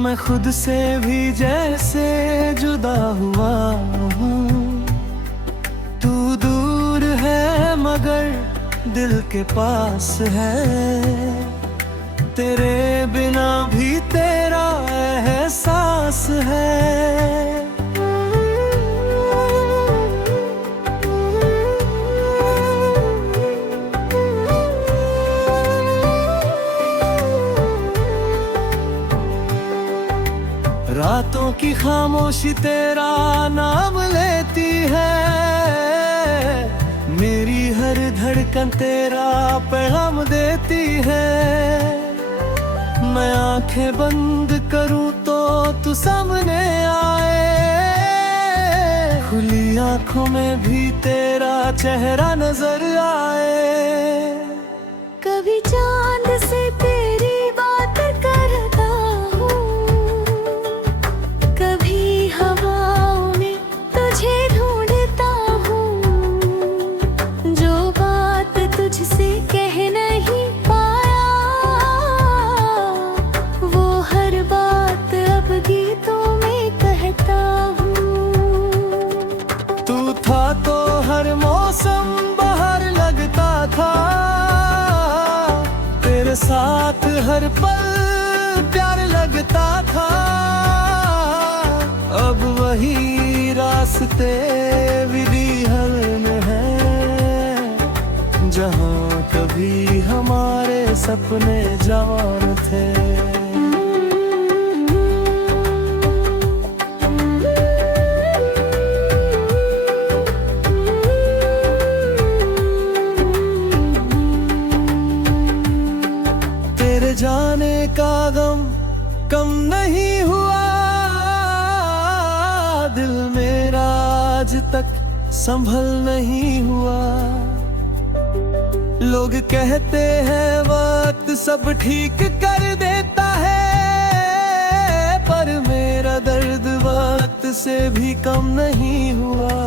मैं खुद से भी जैसे जुदा हुआ हूँ। तू दूर है मगर दिल के पास है, तेरे बिना भी तेरा एहसास है। रातों की खामोशी तेरा नाम लेती है, मेरी हर धड़कन तेरा पैगाम देती है। मैं आंखें बंद करूं तो तू सामने आए, खुली आंखों में भी तेरा चेहरा नजर आए। कभी चांद से तेरी बात करता हूँ, कभी हवाओं में तुझे ढूंढता हूँ। जो बात तुझसे कह नहीं पाया, वो हर बात अब गीतों में कहता हूँ। तू था तो हर मौसम बाहर लगता था, तेरे साथ हर पल प्यार लगता था। अब वही रास्ते विदिहल में है, जहाँ कभी हमारे सपने जवान थे। तेरे जाने का गम कम नहीं हुआ, दिल मेरा आज तक संभल नहीं हुआ। लोग कहते हैं वक्त सब ठीक कर देता है, पर मेरा दर्द वक्त से भी कम नहीं हुआ।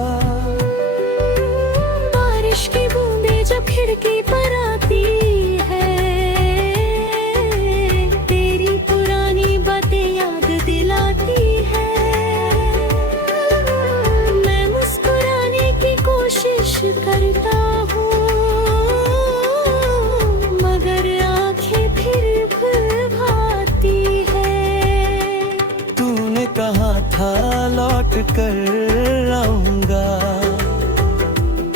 बारिश की बूंदें जब खिड़की पर आती है, तेरी पुरानी बातें याद दिलाती है। मैं मुस्कुराने की कोशिश करता हूँ, मगर आंखें फिर भुलभाती है। तूने कहा था लौट कर आऊंगा,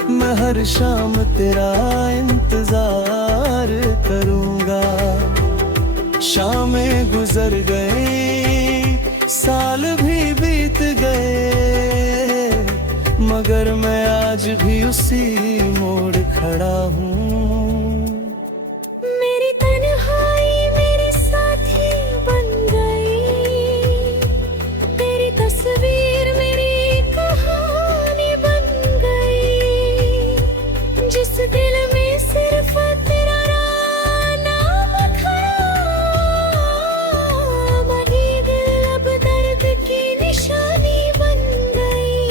मैं हर शाम तेरा इंतजार करूंगा। शामें गुजर गई, साल भी बीत गए, मगर मैं आज भी उसी मोड़ खड़ा हूँ। मेरी तन्हाई मेरे साथी बन गई, तेरी तस्वीर मेरी कहानी बन गई। जिस दिल में सिर्फ तेरा नाम खड़ा, वही दिल अब दर्द की निशानी बन गई।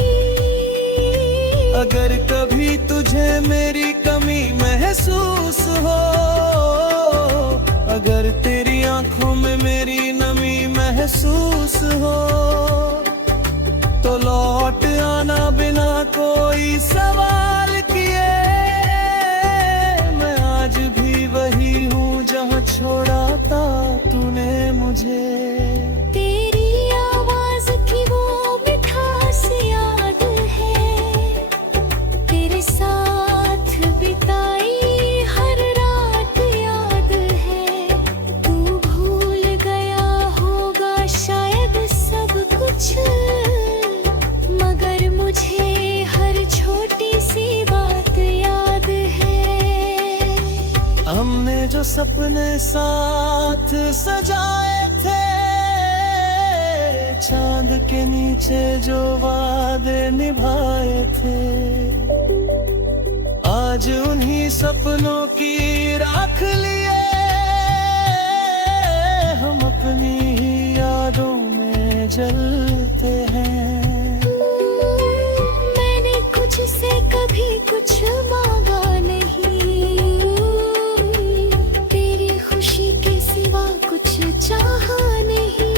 अगर कभी तुझे मेरी कमी महसूस हो, अगर तेरी आंखों में मेरी नमी महसूस हो, तो लौट आना बिना कोई सवाल किए। मैं आज भी वही हूँ जहाँ छोड़ा था तूने मुझे। तेरी आवाज की वो मिठास याद है, तेरे साथ बिताई हर रात याद है। तू भूल गया होगा शायद सब कुछ, मगर मुझे हर छोटी सी बात याद है। हमने जो सपने साथ सजाए थे, चांद के नीचे जो वादे निभाए थे, आज उन्हीं सपनों की राख लिए हम अपनी ही यादों में जलते हैं। मैंने कुछ से कभी कुछ मांगा नहीं, तेरी खुशी के सिवा कुछ चाहा नहीं।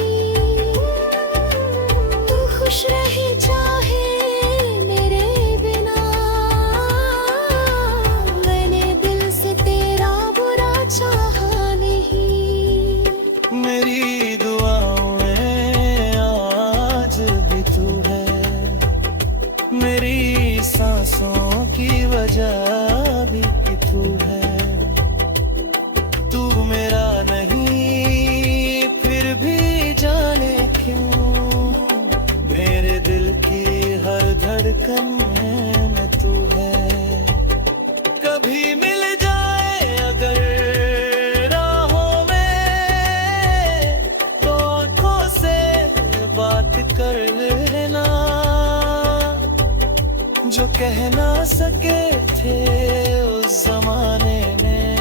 दुआओं में आज भी तू है, मेरी सांसों की वजह भी तू है। तू मेरा नहीं फिर भी जाने क्यों, मेरे दिल की हर धड़कन में तू है। कभी मिल जाए अगर राहों में, तो आँखों से बात कर लेना, जो कह ना सके थे उस जमाने में,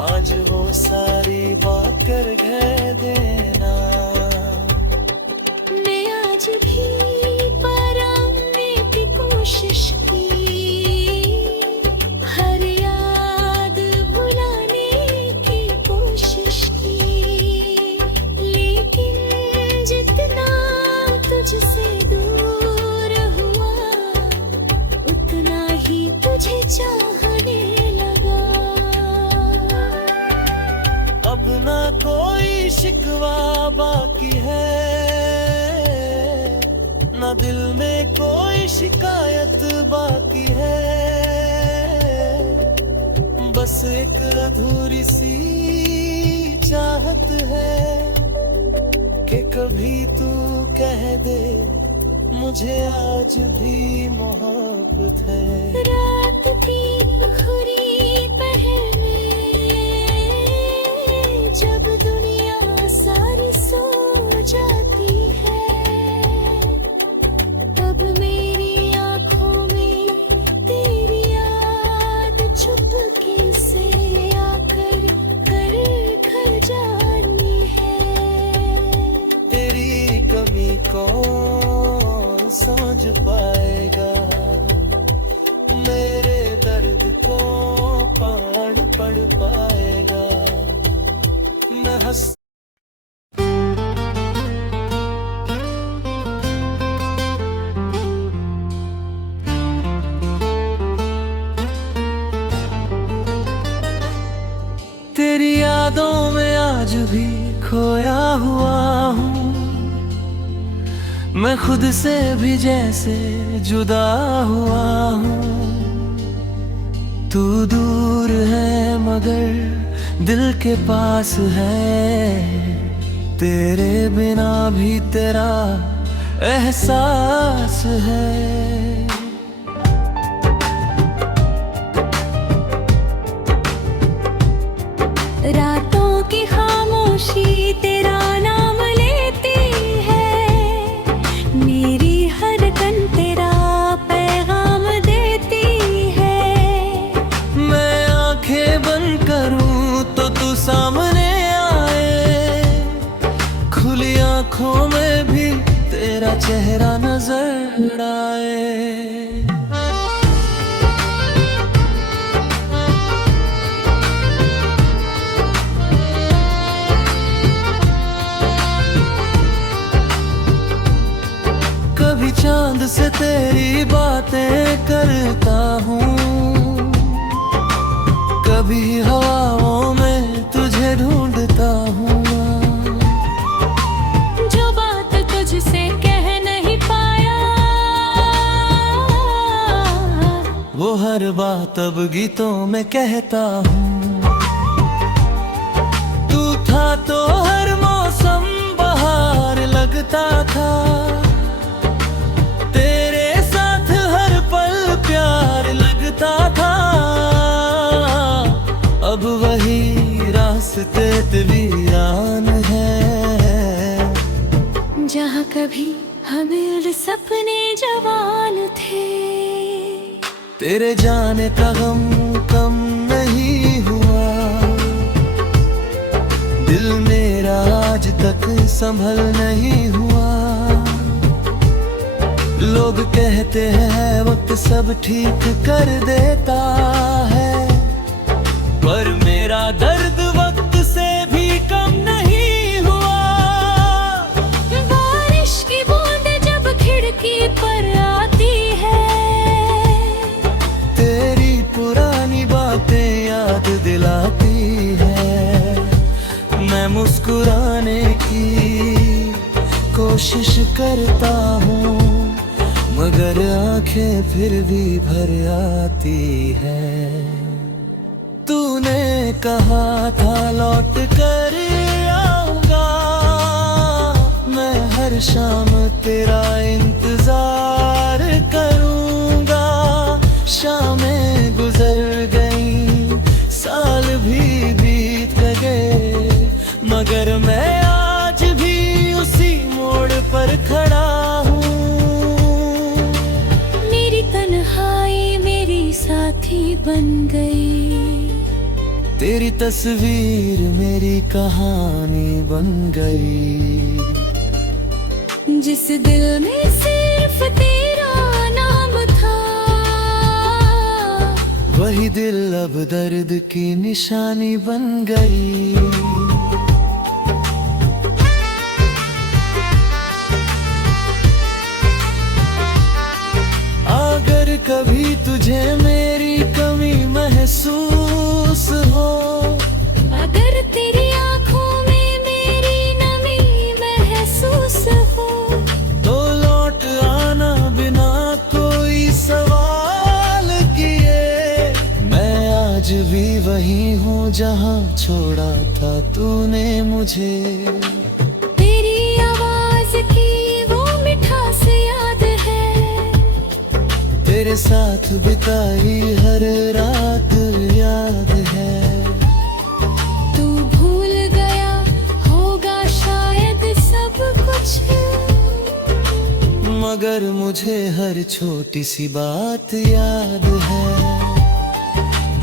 आज वो सारी बात कर कह देना। मैं आज भी पाने की कोशिश की, हर याद भुलाने की कोशिश की, लेकिन जितना तुझसे दूर हुआ, उतना ही तुझे चाहने लगा। अब ना कोई शिकवा बाकी है, ना दिल में कोई शिकायत बाकी है, बस एक अधूरी सी चाहत है कि कभी तू कह दे मुझे आज भी मोहब्बत है। रात की आखिरी पहर में, जब दुनिया सारी सो जाती है, तब मेरी आँखों में तेरी याद चुपके से आकर घर घर जानी है। तेरी कमी कौन समझ पाएगा, मेरे दर्द को पढ़ पाएगा। मैं हंस तेरी यादों में आज भी खोया हुआ हूँ, मैं खुद से भी जैसे जुदा हुआ हूँ। तू दूर है मगर दिल के पास है, तेरे बिना भी तेरा एहसास है। रातों की खामोशी तेरा नाम लेती है, मेरी हर कन तेरा पैगाम देती है। मैं आंखें बंद करूं तो तू सामने आए, खुली आंखों में भी तेरा चेहरा नजर आए। कभी चांद से तेरी बातें करता हूँ, कभी हवाओं में तुझे ढूंढता हूँ। जो बात तुझसे कह नहीं पाया, वो हर बात अब गीतों में कहता हूँ। तू था तो हर मौसम बहार लगता था, अब वही रास्ते वीरान है, जहाँ कभी हमें सपने जवान थे। तेरे जाने का गम कम नहीं हुआ, दिल मेरा आज तक संभल नहीं हुआ। लोग कहते हैं वक्त सब ठीक कर देता है, पर मेरा दर्द वक्त से भी कम नहीं हुआ। बारिश की बूंद जब खिड़की पर आती है, तेरी पुरानी बातें याद दिलाती है। मैं मुस्कुराने की कोशिश करता हूँ, मगर आंखें फिर भी भर आती है। तूने कहा था लौट कर आऊंगा, मैं हर शाम तेरा इंतजार करूंगा। शामें गुजर गई, साल भी बीत गए, मगर मैं आज भी उसी मोड़ पर खड़ा हूँ। मेरी तन्हाई मेरी साथी बन गई, तेरी तस्वीर मेरी कहानी बन गई। जिस दिल में सिर्फ तेरा नाम था, वही दिल अब दर्द की निशानी बन गई। अगर कभी तुझे मेरी कमी महसूस हो, अगर तेरी आंखों में मेरी नमी महसूस हो, तो लौट आना बिना कोई सवाल किए। मैं आज भी वही हूँ जहाँ छोड़ा था तूने मुझे। तेरी आवाज की वो मिठास याद है, तेरे साथ बिताई हर रात याद है। तू भूल गया होगा शायद सब कुछ, मगर मुझे हर छोटी सी बात याद है।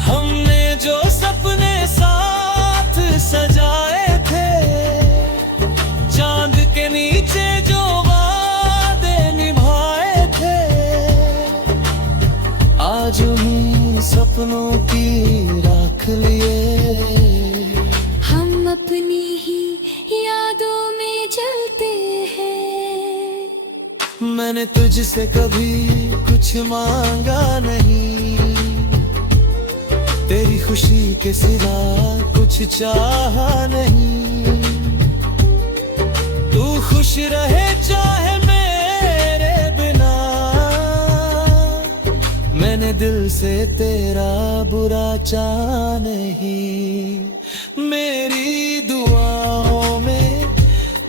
हमने जो सपने साथ सजाए थे, चांद के नीचे जो वादे निभाए थे, आज उन्हीं सपनों की राख लिए। हम अपनी ही यादों में जलते हैं। मैंने तुझसे कभी कुछ मांगा नहीं, तेरी खुशी के सिवा कुछ चाहा नहीं। तू खुश रहे चाहे मेरे बिना, मैंने दिल से तेरा बुरा चाहा नहीं। मेरी दुआओं में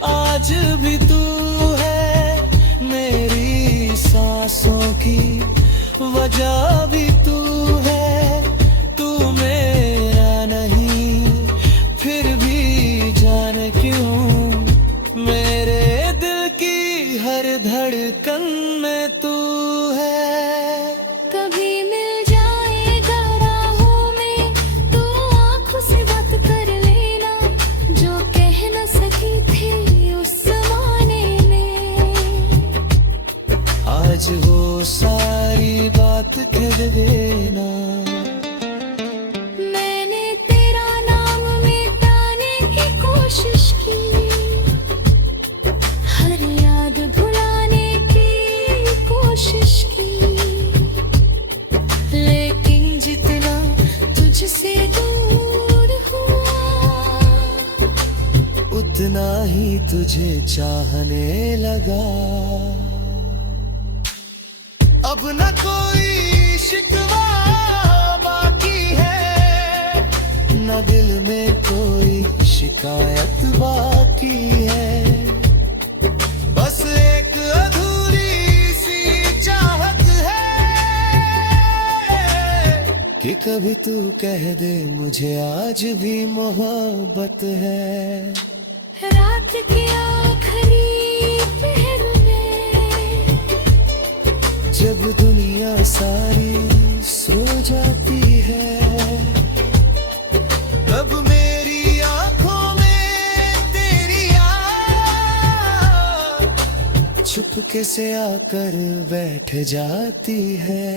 आज भी तू है, मेरी सांसों की वजह भी तू है। तू मेरा नहीं, फिर भी जाने क्यों मेरे दिल की हर धड़कन में तू है। कभी मिल जाएगा राहों में तो आंखों से बात कर लेना, जो कह न सकी थी उस जमाने में, आज वो सारी बात कह देना। मैंने तेरा नाम मिटाने की कोशिश की, हर याद भुलाने की कोशिश की, लेकिन जितना तुझसे दूर हुआ, उतना ही तुझे चाहने लगा। अब न कोई शिकवा बाकी है, न दिल में कोई शिकायत बाकी है। बस एक अधूरी सी चाहत है कि कभी तू कह दे मुझे आज भी मोहब्बत है। रात के आखिरी पहर में, जब दुनिया सारी सो जाती है, तब मेरी आंखों में तेरी याद चुपके से आकर बैठ जाती है।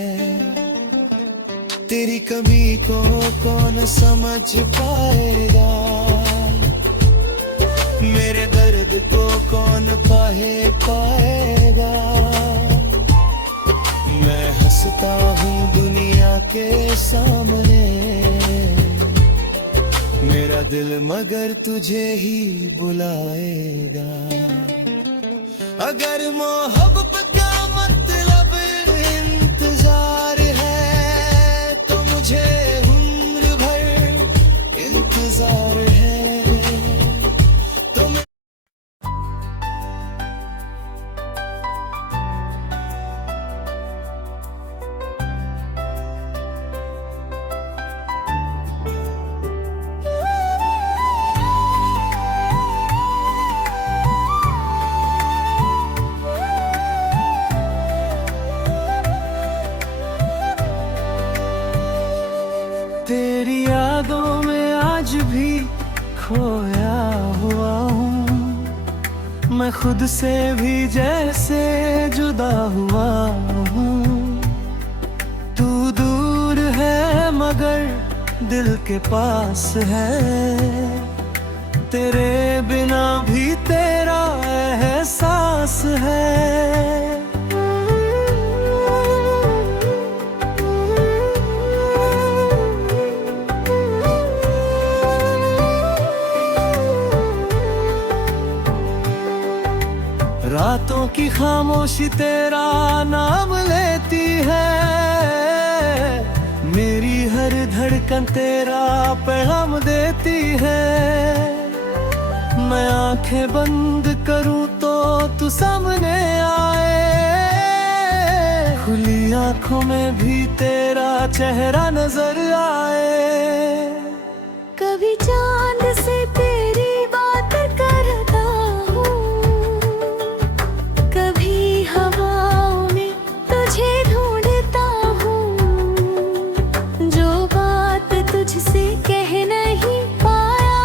तेरी कमी को कौन समझ पाएगा, मेरे दर्द को कौन पाएगा। मैं हंसता हूँ दुनिया के सामने, मेरा दिल मगर तुझे ही बुलाएगा। अगर मोहब्बत का मतलब इंतजार है तो मुझे उम्र भर इंतजार है। तो मैं तेरी यादों में आज भी खोया हुआ हूँ। मैं खुद से भी जैसे जुदा हुआ हूँ। तू दूर है मगर दिल के पास है। तेरे बिना भी तेरा एहसास है। रातों की खामोशी तेरा नाम लेती है। मेरी हर धड़कन तेरा पैगाम देती है। मैं आंखें बंद करूं तो तू सामने आए। खुली आंखों में भी तेरा चेहरा नजर आए। कभी चांद से तेरी बात करता हूँ, कभी हवाओं में तुझे ढूंढता हूँ। जो बात तुझसे कह नहीं पाया,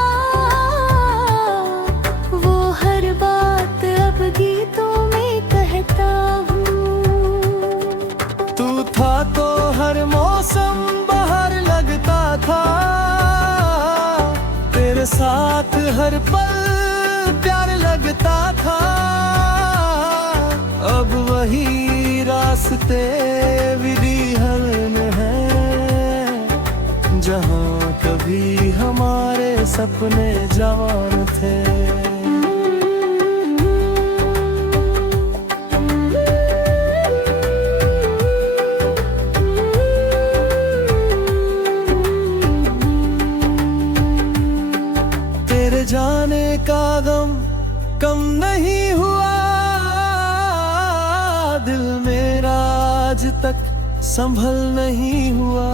वो हर बात अब गीतों में कहता हूँ। तू था तो हर मौसम बाहर लगता था। तेरे साथ हर पल प्यार लगता था। अब वही रास्ते विधिहल में है, जहाँ कभी हमारे सपने जवान थे। तेरे जाने का गम कम नहीं हुआ। दिल मेरा आज तक संभल नहीं हुआ।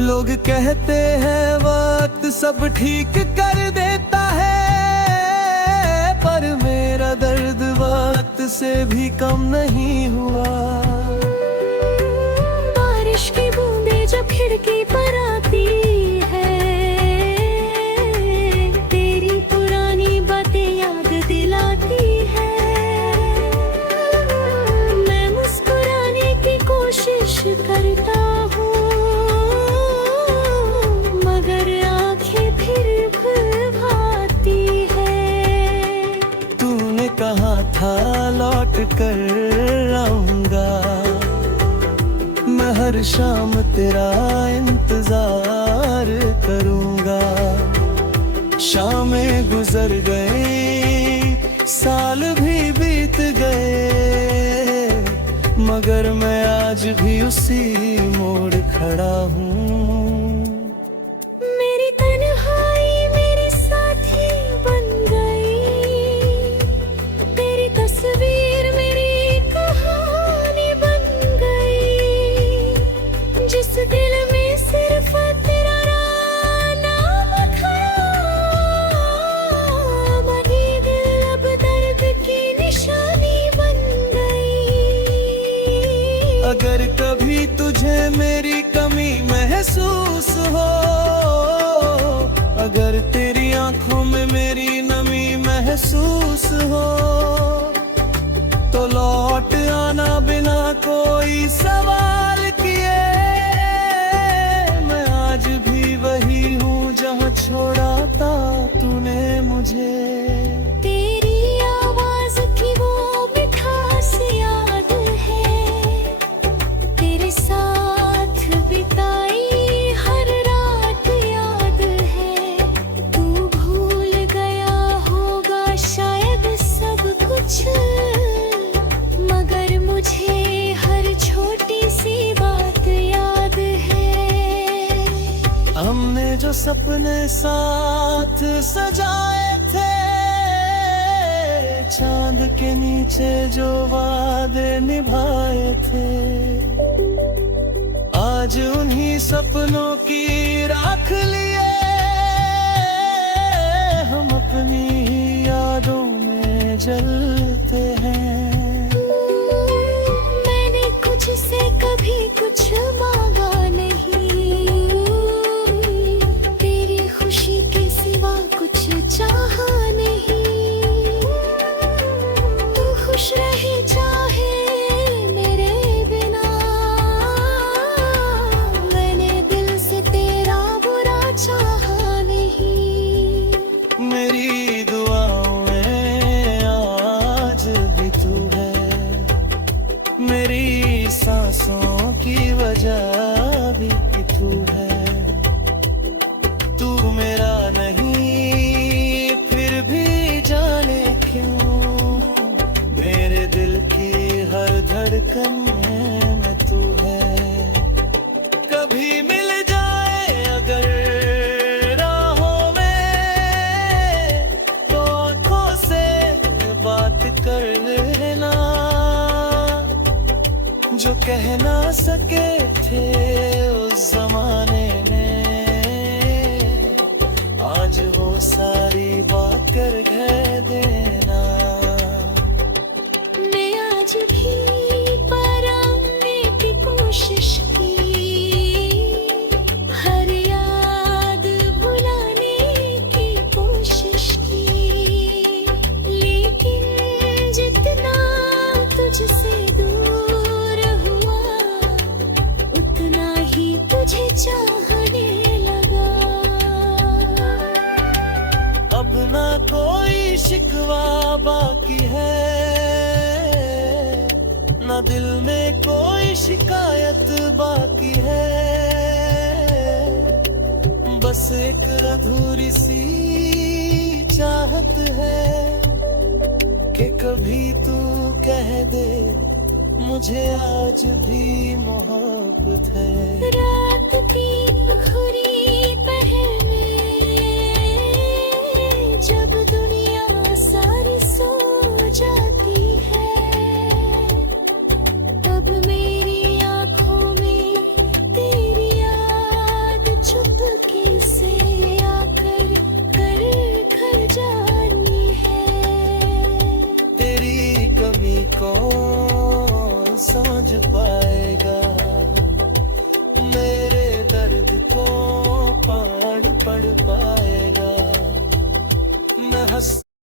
लोग कहते हैं वक्त सब ठीक कर देता है, पर मेरा दर्द वक्त से भी कम नहीं हुआ। बारिश की बूंदें जब खिड़की पर आती है, तेरी पुरानी बातें याद दिलाती है। मैं मुस्कुराने की कोशिश करता हूँ, मगर आंखें फिर भुलवाती है। तूने कहा था लौट कर आऊंगा, मैं हर शाम तेरा इंतजार करूंगा। शामें गुजर गई, साल भी बीत गए, मगर मैं आज भी उसी मोड़ खड़ा हूँ। मेरी तन्हाई मेरे साथी बन गई, तेरी तस्वीर मेरी कहानी बन गई। जिस दिल में सिर्फ तेरा नाम था, वही दिल अब दर्द की निशानी बन गई। अगर कभी तुझे मेरी कमी महसूस हो, अगर तेरी आंखों में मेरी नमी महसूस हो, तो लौट आना बिना कोई सवाल किए। मैं आज भी वही हूँ जहाँ छोड़ा था तूने मुझे। तेरी आवाज की वो मिठास याद है, तेरे साथ बिताई हर रात याद जो सपने साथ सजाए थे, चांद के नीचे जो वादे निभाए थे, आज उन्हीं सपनों की राख लिए हम अपनी ही यादों में जलते हैं। मैंने कुछ से कभी कुछ मांगा नहीं, तेरी खुशी के सिवा कुछ चाहा नहीं। तू खुश रहे चाहे मेरे बिना, मैंने दिल से तेरा बुरा चाहा नहीं। मेरी दुआओं में आज भी तू है, मेरी सांसों की वजह भी तू है। तू मेरा नहीं फिर भी जाने क्यों, मेरे दिल की हर धड़कन में तू है। कभी मिल जाए अगर राहों में, तो आँखों से बात कर लेना, जो कह ना सके थे उस जमाने में, आज वो सारी बात कर कह देना। मैं आज भी पराने की कोशिश की, हर याद भुलाने की कोशिश की, लेकिन जितना तुझसे दूर हुआ, उतना ही तुझे चाहने लगा। अब ना कोई शिकवा बाकी है, ना दिल में कोई शिकायत बाकी है, बस एक अधूरी सी चाहत है कि कभी तू कह दे मुझे आज भी मोहब्बत है। रात की आखिरी पहर में, जब दुनिया सारी सो जाती है, तब मेरी आँखों में तेरी याद चुपके से आकर घर घर जानी है। तेरी कमी कौन समझ पाएगा, मेरे दर्द को पढ़ पाएगा। मैं हंस